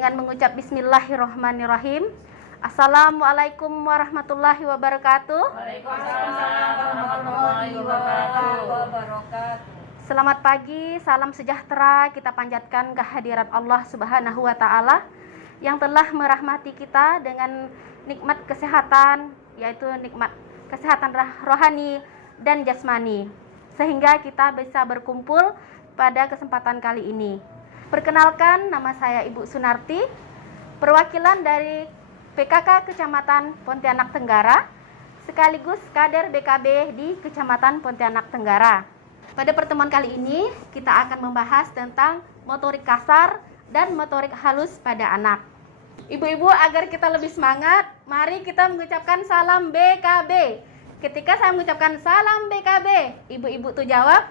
dengan mengucap Bismillahirrahmanirrahim. Assalamualaikum warahmatullahi wabarakatuh. Waalaikumsalam warahmatullahi wabarakatuh. Selamat pagi, salam sejahtera kita panjatkan kehadirat Allah Subhanahu wa taala yang telah merahmati kita dengan nikmat kesehatan, yaitu nikmat kesehatan rohani dan jasmani, sehingga kita bisa berkumpul pada kesempatan kali ini. Perkenalkan, nama saya Ibu Sunarti, perwakilan dari PKK Kecamatan Pontianak Tenggara, sekaligus kader BKB di Kecamatan Pontianak Tenggara. Pada pertemuan kali ini, kita akan membahas tentang motorik kasar dan motorik halus pada anak. Ibu-ibu, agar kita lebih semangat, mari kita mengucapkan salam BKB. Ketika saya mengucapkan salam BKB, ibu-ibu tuh jawab,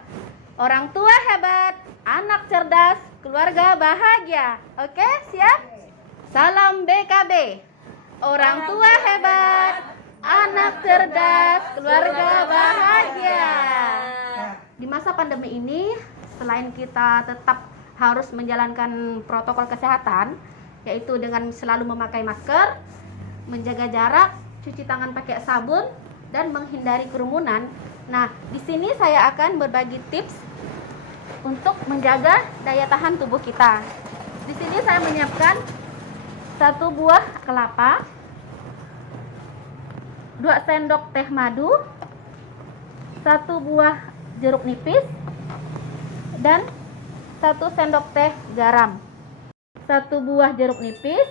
orang tua hebat, anak cerdas, keluarga bahagia. Oke, siap? Salam BKB. Orang tua hebat, anak cerdas, keluarga bahagia. Di masa pandemi ini, selain kita tetap harus menjalankan protokol kesehatan, yaitu dengan selalu memakai masker, menjaga jarak, cuci tangan pakai sabun, dan menghindari kerumunan. Nah, di sini saya akan berbagi tips untuk menjaga daya tahan tubuh kita. Di sini saya menyiapkan 1 buah kelapa, 2 sendok teh madu, 1 buah jeruk nipis, dan 1 sendok teh garam. 1 buah jeruk nipis,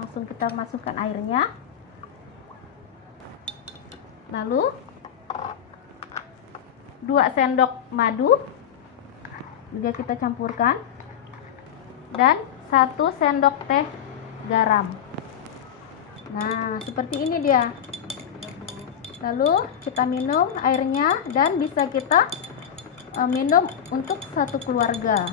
langsung kita masukkan airnya. Lalu 2 sendok madu juga kita campurkan, dan 1 sendok teh garam. Nah, seperti ini dia. Lalu kita minum airnya, dan bisa kita minum untuk 1 keluarga.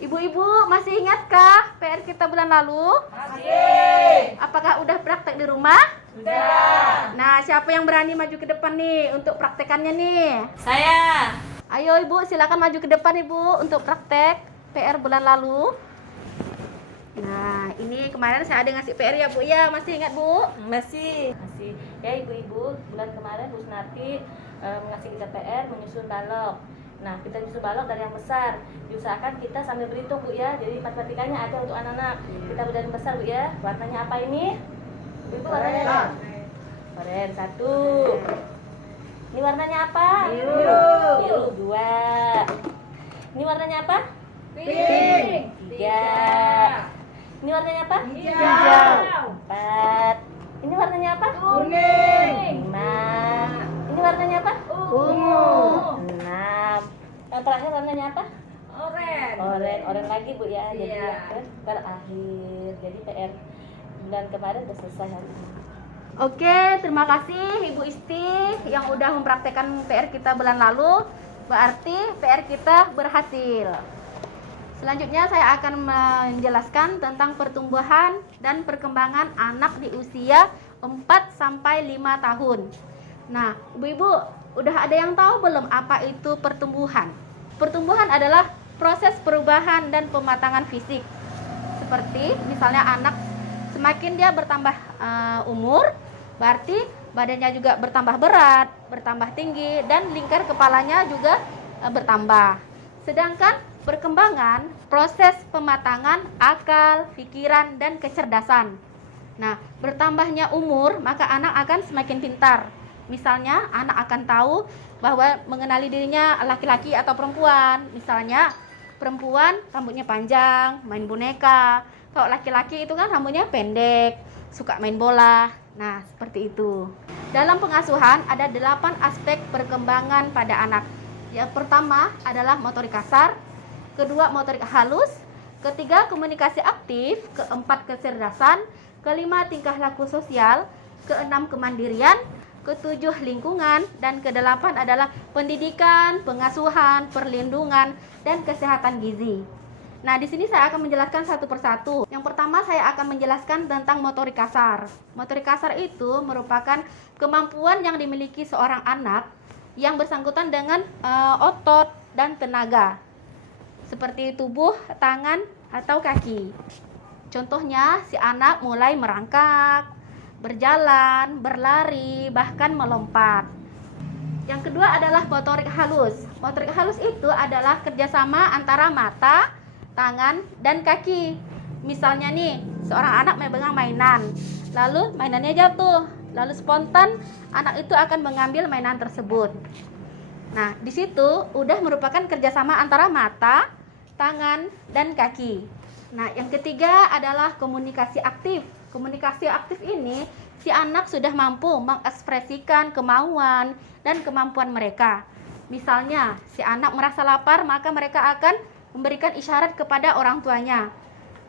Ibu-ibu, masih ingatkah PR kita bulan lalu? Masih. Apakah udah praktek di rumah? Sudah. Nah, siapa yang berani maju ke depan nih untuk praktekannya nih? Saya. Ayo Ibu, silakan maju ke depan Ibu untuk praktek PR bulan lalu. Nah, ini kemarin saya ada ngasih PR ya Bu ya, masih ingat Bu? Masih. Ya ibu-ibu, bulan kemarin Bu Sunarti ngasih kita PR menyusun balok. Nah, kita nyusun balok dari yang besar. Diusahakan kita sambil berhitung Bu ya. Jadi matematikanya ada untuk anak-anak. Kita dari yang besar Bu ya. Warnanya apa ini? Ibu warnanya apa? Oranye 1. Ini warnanya apa? Biru 2. Ini warnanya apa? Pink. 3. Ini warnanya apa? Hijau. 4. Ini warnanya apa? Kuning. 5. Ini warnanya apa? Ungu. 6. Yang terakhir warnanya apa? Oren lagi Bu ya. Jadi yang terakhir. Jadi PR bulan kemarin sudah selesai hari ini. Oke, terima kasih Ibu Isti yang udah mempraktekkan PR kita bulan lalu. Berarti PR kita berhasil. Selanjutnya saya akan menjelaskan tentang pertumbuhan dan perkembangan anak di usia 4-5 tahun. Nah, Ibu-ibu, udah ada yang tahu belum apa itu pertumbuhan? Pertumbuhan adalah proses perubahan dan pematangan fisik. Seperti misalnya anak semakin dia bertambah umur, berarti badannya juga bertambah berat, bertambah tinggi, dan lingkar kepalanya juga bertambah. Sedangkan perkembangan, proses pematangan akal, pikiran, dan kecerdasan. Nah, bertambahnya umur, maka anak akan semakin pintar. Misalnya, anak akan tahu bahwa mengenali dirinya laki-laki atau perempuan. Misalnya, perempuan rambutnya panjang, main boneka. Kalau laki-laki itu kan rambutnya pendek, suka main bola. Nah, seperti itu. Dalam pengasuhan ada 8 aspek perkembangan pada anak. Yang pertama adalah motorik kasar, kedua motorik halus, ketiga komunikasi aktif, keempat kecerdasan, kelima tingkah laku sosial, keenam kemandirian, ketujuh lingkungan, dan kedelapan adalah pendidikan, pengasuhan, perlindungan, dan kesehatan gizi. Nah, di sini saya akan menjelaskan satu persatu. Yang pertama saya akan menjelaskan tentang motorik kasar. Motorik kasar itu merupakan kemampuan yang dimiliki seorang anak yang bersangkutan dengan otot dan tenaga, seperti tubuh, tangan, atau kaki. Contohnya, si anak mulai merangkak, berjalan, berlari, bahkan melompat. Yang kedua adalah motorik halus. Motorik halus itu adalah kerjasama antara mata, tangan, dan kaki. Misalnya nih, seorang anak memegang mainan, lalu mainannya jatuh, lalu spontan anak itu akan mengambil mainan tersebut. Nah, di situ udah merupakan kerjasama antara mata, tangan, dan kaki. Nah, yang ketiga adalah komunikasi aktif. Komunikasi aktif ini, si anak sudah mampu mengekspresikan kemauan dan kemampuan mereka. Misalnya, si anak merasa lapar, maka mereka akan memberikan isyarat kepada orang tuanya.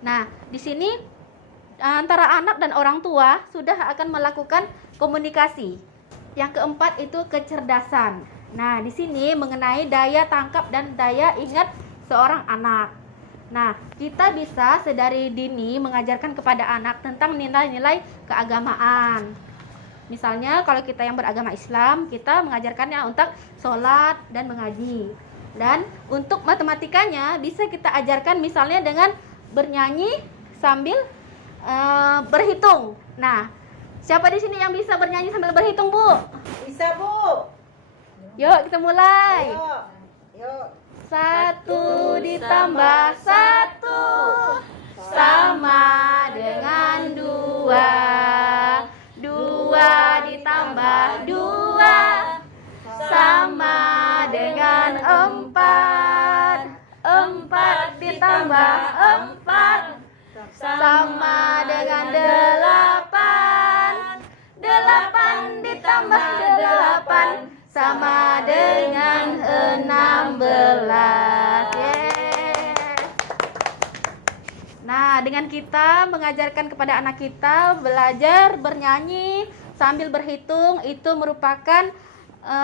Nah, di sini antara anak dan orang tua sudah akan melakukan komunikasi. Yang keempat itu kecerdasan. Nah, di sini mengenai daya tangkap dan daya ingat seorang anak. Nah, kita bisa sedari dini mengajarkan kepada anak tentang nilai-nilai keagamaan. Misalnya, kalau kita yang beragama Islam, kita mengajarkannya untuk sholat dan mengaji. Dan untuk matematikanya bisa kita ajarkan misalnya dengan bernyanyi sambil berhitung. Nah, siapa di sini yang bisa bernyanyi sambil berhitung, Bu? Bisa, Bu. Yuk, kita mulai. Yuk. Yuk. 1 ditambah 1 sama dengan 2. 2 ditambah 2 sama dengan 4. 4 ditambah 4 sama dengan 8. 8 ditambah 8 sama dengan 16. Nah, dengan kita mengajarkan kepada anak kita belajar bernyanyi sambil berhitung, itu merupakan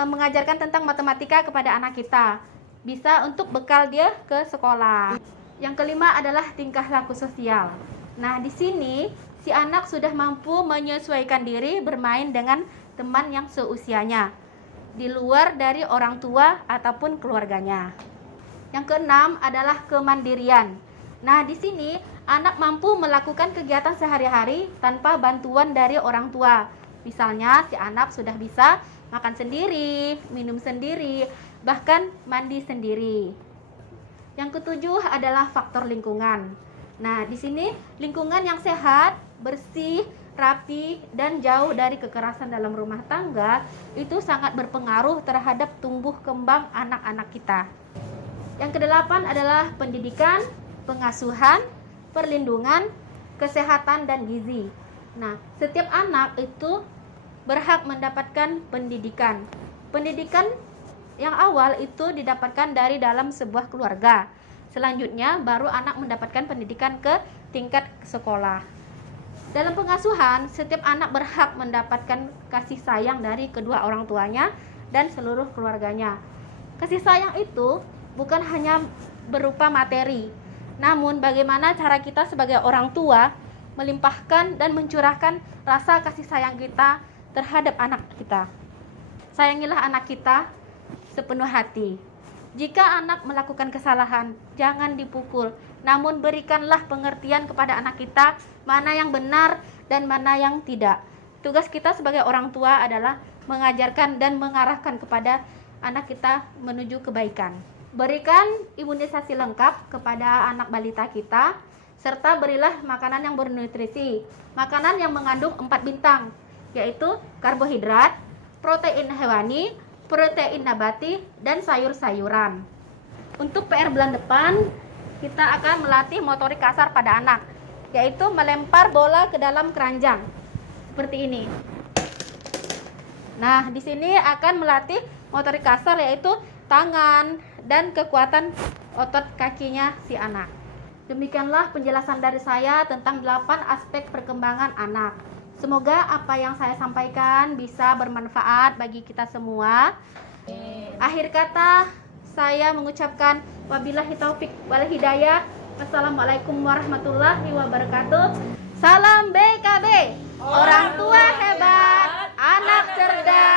mengajarkan tentang matematika kepada anak kita. Bisa untuk bekal dia ke sekolah. Yang kelima adalah tingkah laku sosial. Nah, di sini si anak sudah mampu menyesuaikan diri bermain dengan teman yang seusianya, di luar dari orang tua ataupun keluarganya. Yang keenam adalah kemandirian. Nah, di sini anak mampu melakukan kegiatan sehari-hari tanpa bantuan dari orang tua. Misalnya, si anak sudah bisa makan sendiri, minum sendiri, bahkan mandi sendiri. Yang ketujuh adalah faktor lingkungan. Nah, di sini lingkungan yang sehat, bersih, rapi, dan jauh dari kekerasan dalam rumah tangga itu sangat berpengaruh terhadap tumbuh kembang anak-anak kita. Yang kedelapan adalah pendidikan, pengasuhan, perlindungan, kesehatan, dan gizi. Nah, setiap anak itu berhak mendapatkan pendidikan. Pendidikan yang awal itu didapatkan dari dalam sebuah keluarga. Selanjutnya baru anak mendapatkan pendidikan ke tingkat sekolah. Dalam pengasuhan, setiap anak berhak mendapatkan kasih sayang dari kedua orang tuanya dan seluruh keluarganya. Kasih sayang itu bukan hanya berupa materi, namun bagaimana cara kita sebagai orang tua melimpahkan dan mencurahkan rasa kasih sayang kita terhadap anak kita. Sayangilah anak kita sepenuh hati. Jika anak melakukan kesalahan, jangan dipukul, namun berikanlah pengertian kepada anak kita mana yang benar dan mana yang tidak. Tugas kita sebagai orang tua adalah mengajarkan dan mengarahkan kepada anak kita menuju kebaikan. Berikan imunisasi lengkap kepada anak balita kita, serta berilah makanan yang bernutrisi, makanan yang mengandung 4 bintang, yaitu karbohidrat, protein hewani, protein nabati, dan sayur-sayuran. Untuk PR bulan depan, kita akan melatih motorik kasar pada anak, yaitu melempar bola ke dalam keranjang seperti ini. Nah, di sini akan melatih motorik kasar, yaitu tangan dan kekuatan otot kakinya si anak. Demikianlah penjelasan dari saya tentang 8 aspek perkembangan anak. Semoga apa yang saya sampaikan bisa bermanfaat bagi kita semua. Akhir kata, saya mengucapkan wabillahi taufik wal hidayah. Wassalamualaikum warahmatullahi wabarakatuh. Salam BKB. Orang tua hebat, anak cerdas.